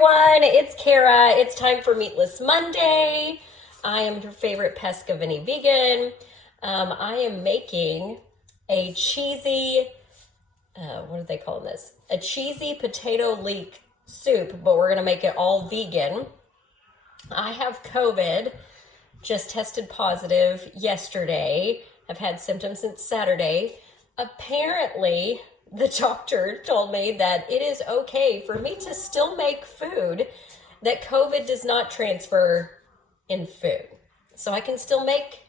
everyone, it's Cara. It's time for Meatless Monday. I am your favorite PescaVeniVegan. I am making a cheesy, what are they calling this? A cheesy potato leek soup, but we're gonna make it all vegan. I have COVID, just tested positive yesterday. I've had symptoms since Saturday. Apparently, the doctor told me that it is okay for me to still make food, that COVID does not transfer in food. So I can still make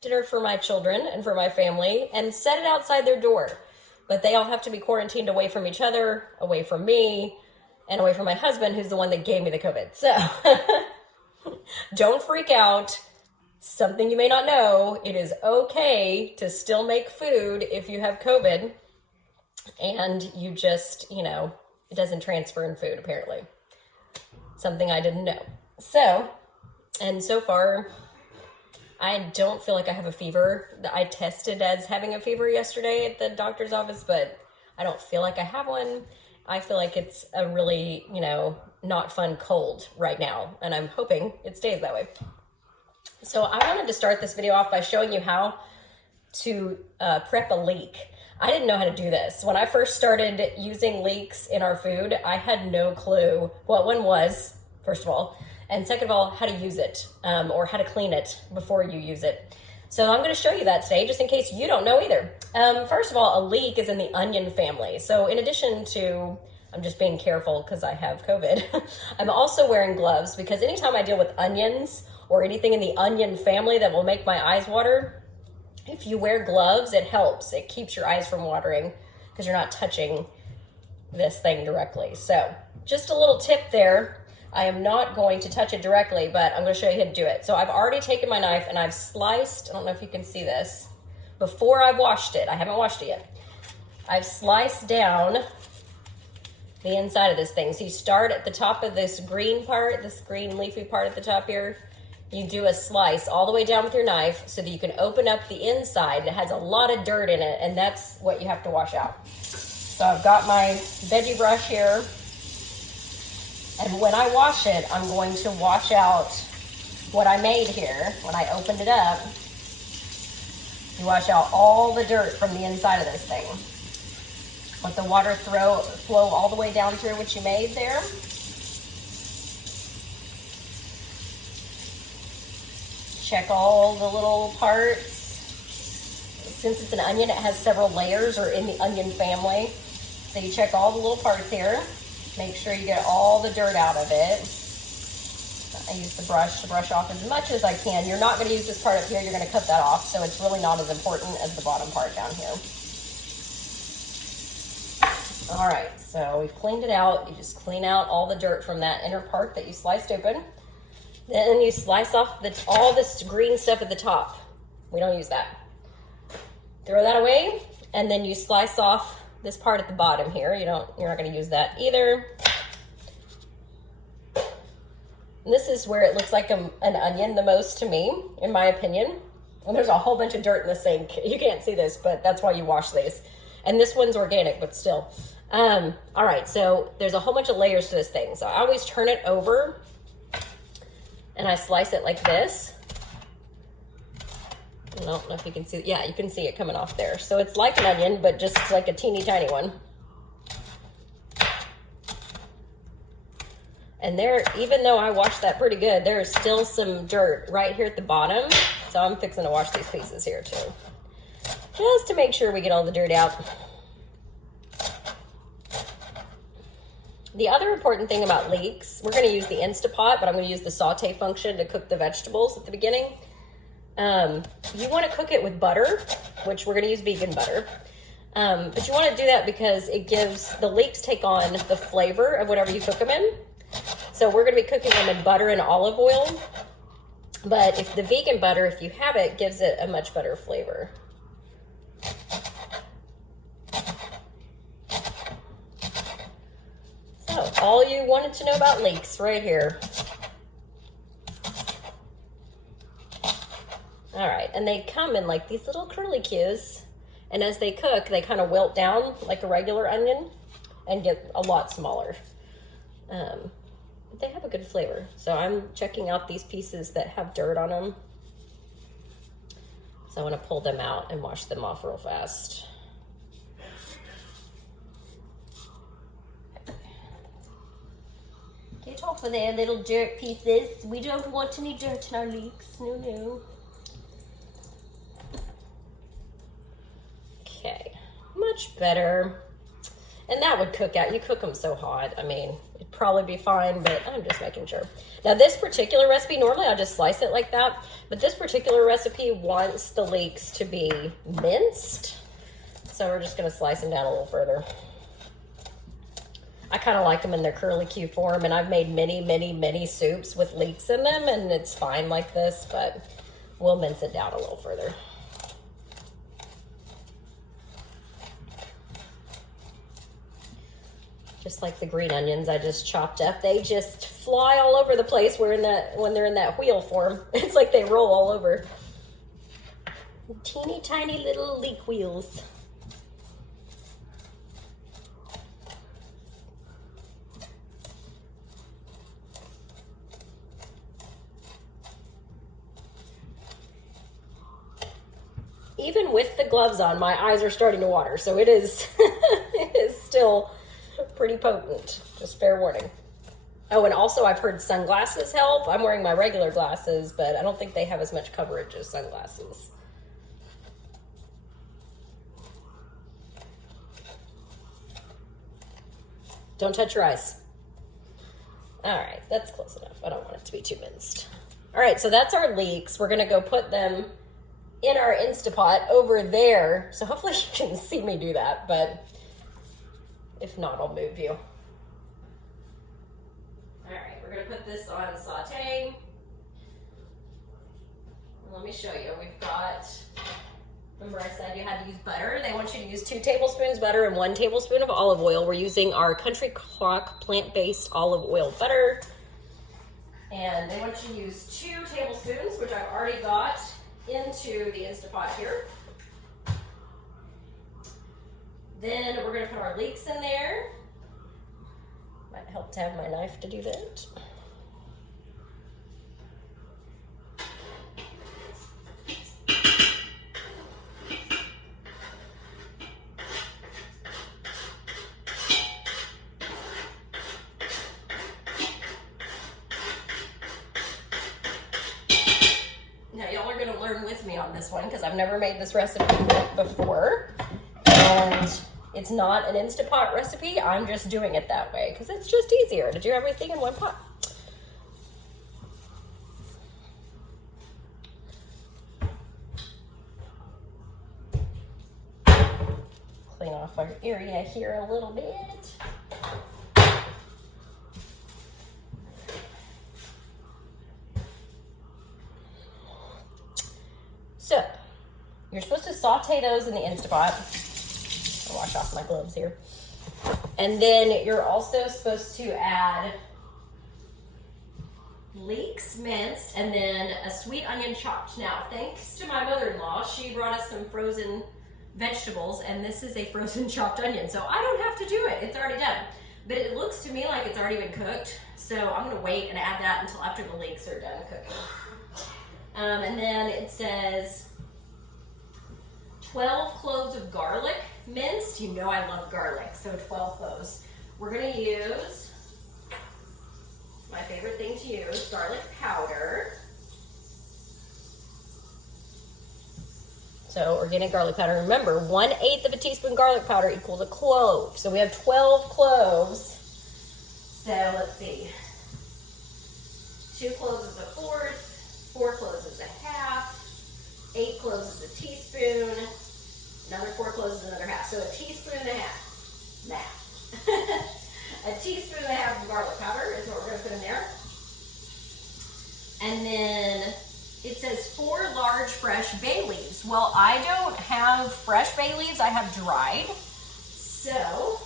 dinner for my children and for my family and set it outside their door. But they all have to be quarantined away from each other, away from me, and away from my husband, who's the one that gave me the COVID. So don't freak out. Something you may not know, it is okay to still make food if you have COVID. And you just, it doesn't transfer in food, apparently. Something I didn't know. So far, I don't feel like I have a fever. I tested as having a fever yesterday at the doctor's office, but I don't feel like I have one. I feel like it's a really, not fun cold right now, and I'm hoping it stays that way. So I wanted to start this video off by showing you how to prep a leek. I didn't know how to do this. When I first started using leeks in our food, I had no clue what one was, first of all, and second of all, how to use it, or how to clean it before you use it. So I'm gonna show you that today, just in case you don't know either. First of all, a leek is in the onion family. So in addition to, I'm just being careful because I have COVID, I'm also wearing gloves because anytime I deal with onions or anything in the onion family that will make my eyes water, if you wear gloves, it helps. It keeps your eyes from watering because you're not touching this thing directly. So just a little tip there. I am not going to touch it directly, but I'm going to show you how to do it. So I've already taken my knife and I've sliced, I don't know if you can see this, before I washed it. I haven't washed it yet. I've sliced down the inside of this thing. So you start at the top of this green part, this green leafy part at the top here. You do a slice all the way down with your knife so that you can open up the inside. It has a lot of dirt in it, and that's what you have to wash out. So I've got my veggie brush here, and when I wash it, I'm going to wash out what I made here. When I opened it up, you wash out all the dirt from the inside of this thing. Let the water flow all the way down through what you made there. Check all the little parts. Since it's an onion, it has several layers, or in the onion family. So you check all the little parts here. Make sure you get all the dirt out of it. I use the brush to brush off as much as I can. You're not going to use this part up here. You're going to cut that off, so it's really not as important as the bottom part down here. All right, so we've cleaned it out. You just clean out all the dirt from that inner part that you sliced open. Then you slice off all this green stuff at the top. We don't use that. Throw that away, and then you slice off this part at the bottom here. You're not going to use that either. And this is where it looks like an onion the most to me, in my opinion. And there's a whole bunch of dirt in the sink. You can't see this, but that's why you wash these. And this one's organic, but still. All right, so there's a whole bunch of layers to this thing. So I always turn it over, and I slice it like this. I don't know if you can see, yeah, you can see it coming off there. So it's like an onion, but just like a teeny tiny one. And there, even though I washed that pretty good, there is still some dirt right here at the bottom. So I'm fixing to wash these pieces here too, just to make sure we get all the dirt out. The other important thing about leeks, we're going to use the Instapot, but I'm going to use the saute function to cook the vegetables at the beginning. You want to cook it with butter, which we're going to use vegan butter. But you want to do that because it gives, the leeks take on the flavor of whatever you cook them in. So we're going to be cooking them in butter and olive oil. But if the vegan butter, if you have it, gives it a much better flavor. So all you wanted to know about leeks right here. All right, and they come in like these little curlicues, and as they cook, they kind of wilt down like a regular onion and get a lot smaller. They have a good flavor. So I'm checking out these pieces that have dirt on them. So I want to pull them out and wash them off real fast. Get off of there, little dirt pieces. We don't want any dirt in our leeks. No, no. Okay, much better. And that would cook out. You cook them so hot. I mean, it'd probably be fine, but I'm just making sure. Now, this particular recipe, normally I'll just slice it like that, but this particular recipe wants the leeks to be minced. So we're just gonna slice them down a little further. I kind of like them in their curly-Q form, and I've made many, many, many soups with leeks in them, and it's fine like this, but we'll mince it down a little further. Just like the green onions I just chopped up, they just fly all over the place when they're in that wheel form. It's like they roll all over. Teeny tiny little leek wheels. Even with the gloves on, my eyes are starting to water, so it is, it is still pretty potent, just fair warning. Oh, and also I've heard sunglasses help. I'm wearing my regular glasses, but I don't think they have as much coverage as sunglasses. Don't touch your eyes. All right, that's close enough. I don't want it to be too minced. All right, so that's our leeks. We're gonna go put them in our Instapot over there. So hopefully you can see me do that, but if not, I'll move you. All right, we're gonna put this on Sauteing. Let me show you. We've got, remember I said you had to use butter? They want you to use 2 tablespoons butter and 1 tablespoon of olive oil. We're using our Country Crock plant-based olive oil butter. And they want you to use 2 tablespoons, which I've already got into the Instapot here. Then we're going to put our leeks in there. Might help to have my knife to do that. Now y'all are going to learn with me on this one because I've never made this recipe before. And it's not an Instapot recipe. I'm just doing it that way because it's just easier to do everything in one pot. Clean off our area here a little bit. So, you're supposed to saute those in the Instapot. I'll wash off my gloves here. And then you're also supposed to add leeks minced and then a sweet onion chopped. Now, thanks to my mother-in-law, she brought us some frozen vegetables, and this is a frozen chopped onion. So I don't have to do it. It's already done. But it looks to me like it's already been cooked. So I'm going to wait and add that until after the leeks are done cooking. And then it says 12 cloves of garlic minced. You know I love garlic, so 12 cloves. We're going to use, my favorite thing to use, garlic powder. So organic garlic powder. Remember, 1/8 of a teaspoon garlic powder equals a clove. So we have 12 cloves. So let's see. 2 cloves is a fourth, 4 cloves is a half, 8 cloves is a teaspoon, another 4 cloves is another half. So a teaspoon and a half. Math. A teaspoon and a half of garlic powder is what we're going to put in there. And then it says 4 large fresh bay leaves. Well, I don't have fresh bay leaves. I have dried. So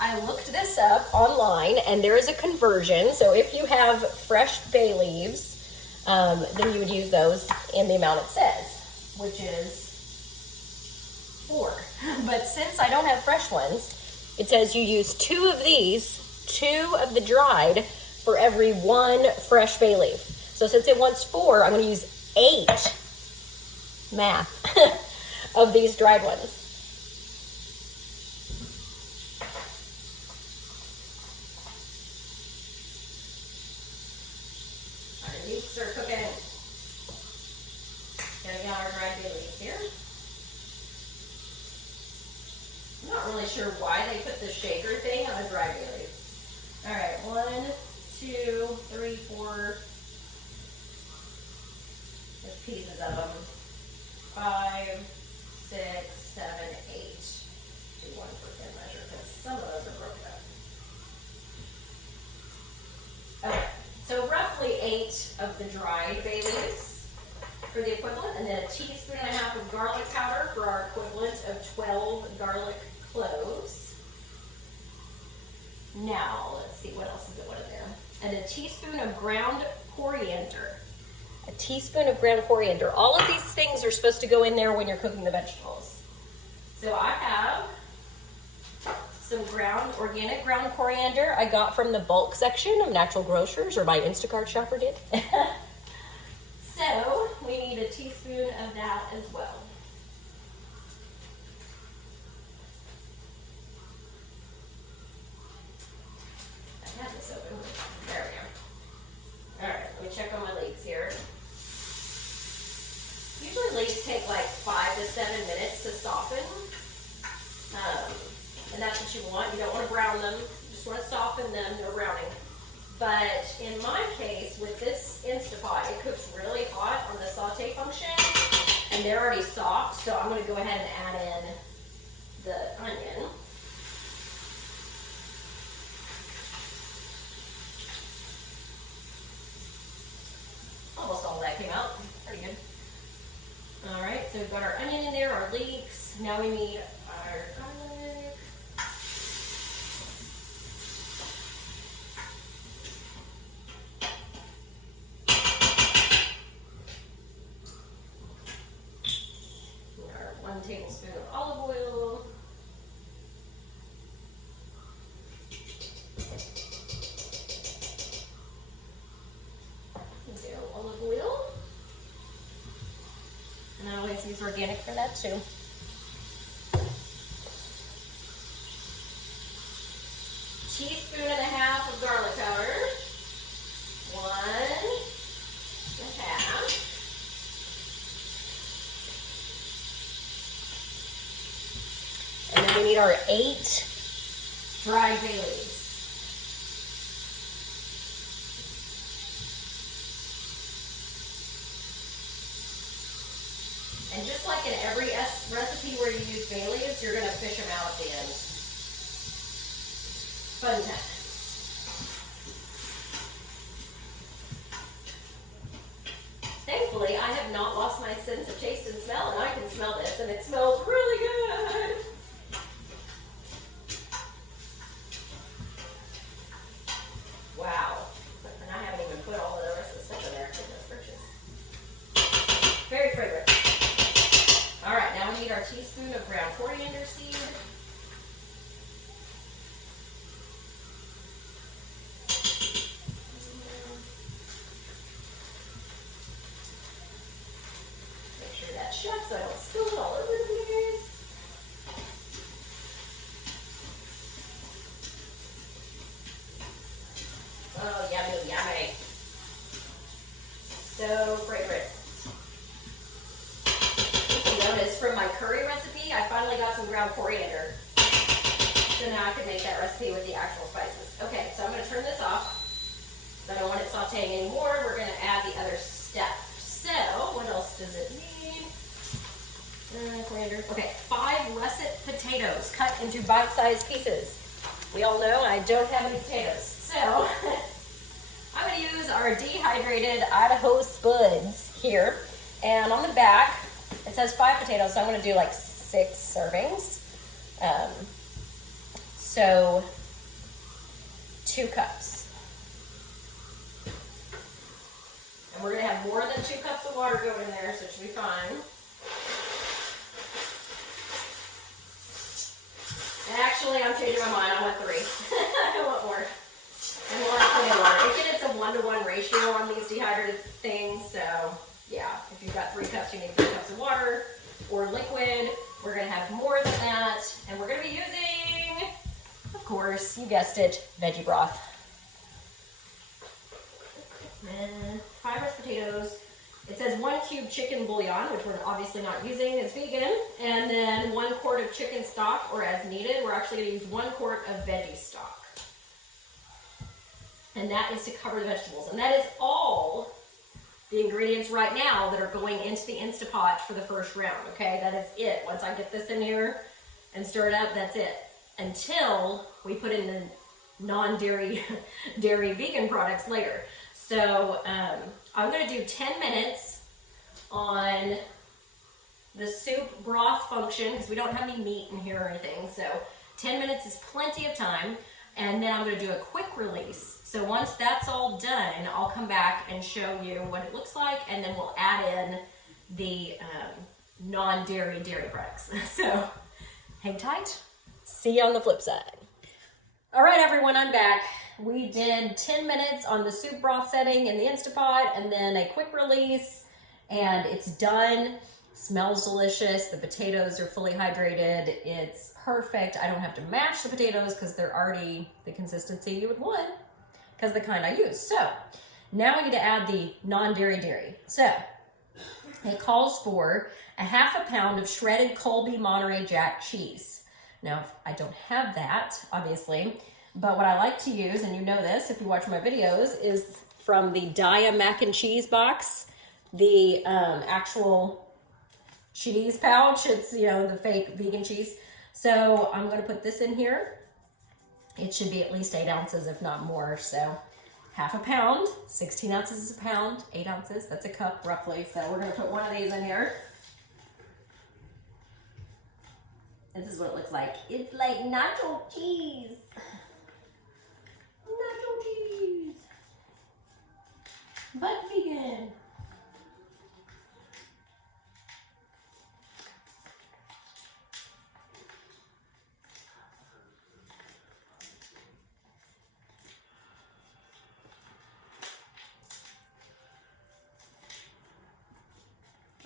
I looked this up online, and there is a conversion. So if you have fresh bay leaves, then you would use those in the amount it says, which is 4. But since I don't have fresh ones, it says you use 2 of these 2 of the dried for every 1 fresh bay leaf. So since it wants 4, I'm going to use 8 math of these dried ones. Our leeks are cooking. Gotta get our dried bay leaves here. I'm not really sure why they put the shaker thing on a dried bay leaf. All right, 1, 2, 3, 4. There's pieces of them. 5, 6, 7, 8. Do one for good measure because some of those are broken up. Okay, so roughly 8 of the dried bay leaves for the equivalent, and then 1.5 teaspoons of garlic powder for our equivalent of 12 garlic cloves. Now, let's see, what else is it in there? And 1 teaspoon of ground coriander. 1 teaspoon of ground coriander. All of these things are supposed to go in there when you're cooking the vegetables. So I have some organic ground coriander I got from the bulk section of Natural Grocers, or my Instacart shopper did. So we need 1 teaspoon of that as well. I had this open. There we go. All right, let me check on my leeks here. Usually leeks take like 5 to 7 minutes to soften. And that's what you want. You don't want to brown them. You just want to soften them, no browning. But in my case, with this Instapot, it cooks really hot on the saute function. And they're already soft, so I'm going to go ahead and add in the onion. Almost all of that came out. Pretty good. All right, so we've got our onion in there, our leeks. Now we need our garlic. Our 1 tablespoon of olive oil. Olive oil. And I always use organic for that too. 1.5 teaspoons of garlic powder. 1.5. And then we need our 8 dried bay leaves. And just like in every recipe where you use bay leaves, you're going to fish them out at the end. Fun times. Thankfully, I have not lost my sense of taste and smell, and I can smell this, and it smells really good. Wow. And I haven't even put all of the rest of the stuff in there. Goodness gracious. Very fragrant. All right, now we need our teaspoon of ground coriander seed. Make sure that's shut so I don't spill it all over the place. Oh, yummy, yummy. So fragrant. From my curry recipe, I finally got some ground coriander. So now I can make that recipe with the actual spices. Okay, so I'm going to turn this off. I don't want it sauteing anymore. We're going to add the other step. So, what else does it need? Coriander. Okay, 5 russet potatoes cut into bite-sized pieces. We all know I don't have any potatoes. So, I'm going to use our dehydrated Idaho spuds here. And on the back, it says 5 potatoes, so I'm going to do like 6 servings. So 2 cups. And we're going to have more than 2 cups of water going in there, so it should be fine. And actually, I'm changing my mind. I want 3. I want more. 1-to-1 ratio on these dehydrated things. So yeah, if you've got 3 cups, you need 3 cups of water or liquid. We're gonna have more than that. And we're gonna be using, of course, you guessed it, veggie broth. And 5 mashed potatoes. It says 1 cube chicken bouillon, which we're obviously not using, it's vegan. And then 1 quart of chicken stock, or as needed. We're actually gonna use 1 quart of veggie stock. And that is to cover the vegetables. And that is all the ingredients right now that are going into the Instapot for the first round, okay? That is it. Once I get this in here and stir it up, that's it. Until we put in the non-dairy, dairy vegan products later. So I'm gonna do 10 minutes on the soup broth function because we don't have any meat in here or anything. So 10 minutes is plenty of time. And then I'm gonna do a quick release. So once that's all done, I'll come back and show you what it looks like, and then we'll add in the non-dairy dairy products. So hang tight. See you on the flip side. All right, everyone, I'm back. We did 10 minutes on the soup broth setting in the Instapot, and then a quick release, and it's done. Smells delicious. The potatoes are fully hydrated. It's perfect. I don't have to mash the potatoes because they're already the consistency you would want because the kind I use. So now I need to add the non-dairy dairy. So it calls for a 1/2 pound of shredded Colby Monterey Jack cheese. Now, I don't have that, obviously, but what I like to use, and you know this if you watch my videos, is from the Dia mac and cheese box, the actual cheese pouch. It's, you know, the fake vegan cheese. So I'm going to put this in here. It should be at least 8 ounces, if not more. So 1/2 pound, 16 ounces is a pound, 8 ounces, that's a cup roughly. So we're going to put one of these in here. This is what it looks like. It's like nacho cheese. Nacho cheese. But vegan.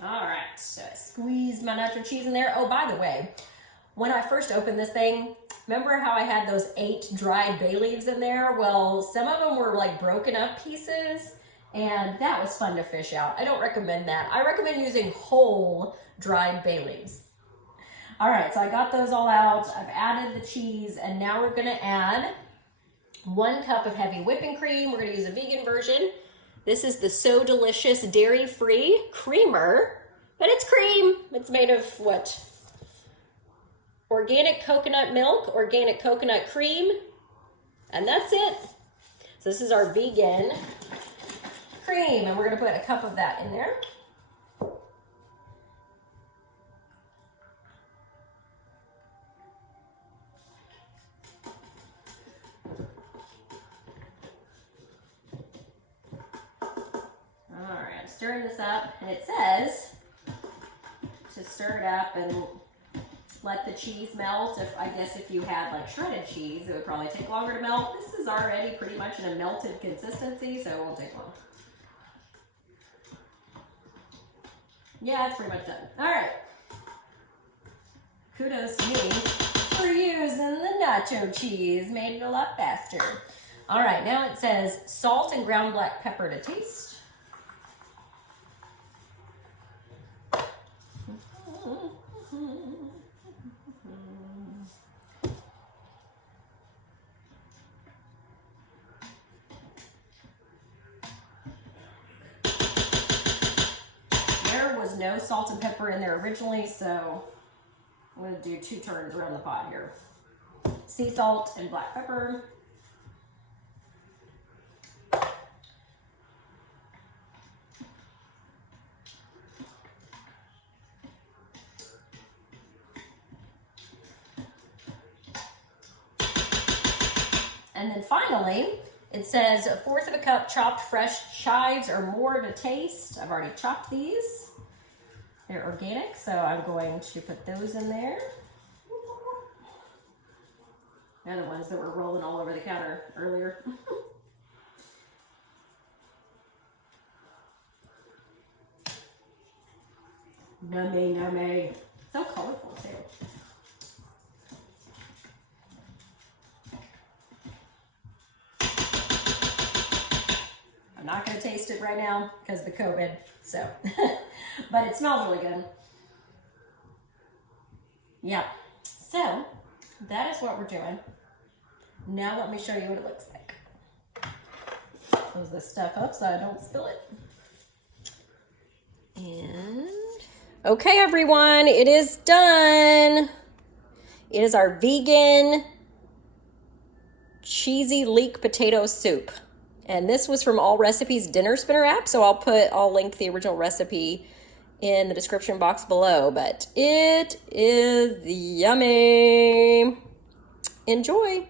All right, so I squeezed my nacho cheese in there. Oh, by the way, when I first opened this thing, remember how I had those 8 dried bay leaves in there? Well, some of them were like broken up pieces, and that was fun to fish out. I don't recommend that. I recommend using whole dried bay leaves. All right, so I got those all out. I've added the cheese, and now we're gonna add 1 cup of heavy whipping cream. We're gonna use a vegan version. This is the So Delicious dairy-free creamer, but it's cream. It's made of what? Organic coconut milk, organic coconut cream, and that's it. So this is our vegan cream, and we're gonna put a cup of that in there. All right, I'm stirring this up, and it says to stir it up and let the cheese melt. I guess if you had like shredded cheese, it would probably take longer to melt. This is already pretty much in a melted consistency, so it won't take long. Yeah, it's pretty much done. All right. Kudos to me for using the nacho cheese. Made it a lot faster. All right, now it says salt and ground black pepper to taste. There was no salt and pepper in there originally, so I'm going to do 2 turns around the pot here. Sea salt and black pepper. And then finally, it says 1/4 cup chopped fresh chives or more to taste. I've already chopped these. They're organic, so I'm going to put those in there. They're the ones that were rolling all over the counter earlier. Yummy, yummy. So colorful too. I'm not going to taste it right now because of the COVID, so, but it smells really good. Yeah, so that is what we're doing. Now let me show you what it looks like. Close this stuff up so I don't spill it. And, okay everyone, it is done. It is our vegan cheesy leek potato soup. And this was from All Recipes Dinner Spinner app, so I'll link the original recipe in the description box below, but it is yummy. Enjoy.